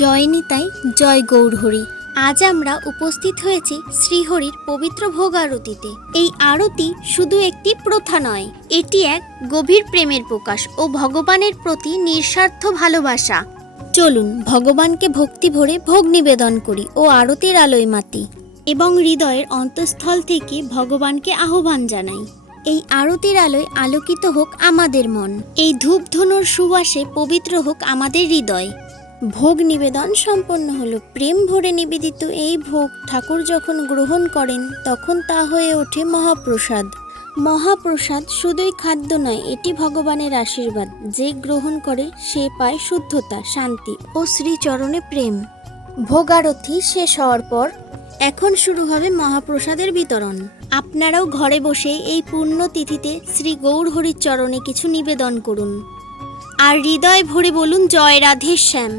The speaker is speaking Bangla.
জয় নিতাই, জয় গৌরহরি। আজ আমরা উপস্থিত হয়েছি শ্রীহরির পবিত্র ভোগ আরতিতে। এই আরতি শুধু একটি প্রথা নয়, এটি এক গভীর প্রেমের প্রকাশ ও ভগবানের প্রতি নিঃস্বার্থ ভালোবাসা। চলুন ভগবানকে ভক্তি ভরে ভোগ নিবেদন করি ও আরতির আলোয় মাতি এবং হৃদয়ের অন্তঃস্থল থেকে ভগবানকে আহ্বান জানাই। এই আরতির আলোয় আলোকিত হোক আমাদের মন, এই ধূপধনুর সুবাসে পবিত্র হোক আমাদের হৃদয়। ভোগ নিবেদন সম্পন্ন হলো। প্রেম ভরে নিবেদিত এই ভোগ ঠাকুর যখন গ্রহণ করেন তখন তা হয়ে ওঠে মহাপ্রসাদ। মহাপ্রসাদ শুধুই খাদ্য নয়, এটি ভগবানের আশীর্বাদ। যে গ্রহণ করে সে পায় শুদ্ধতা, শান্তি ও শ্রীচরণে প্রেম। ভোগারতি শেষ হওয়ার পর এখন শুরু হবে মহাপ্রসাদের বিতরণ। আপনারাও ঘরে বসে এই পূর্ণ তিথিতে শ্রী গৌরহরির চরণে কিছু নিবেদন করুন আর হৃদয় ভরে বলুন জয় রাধে শ্যাম।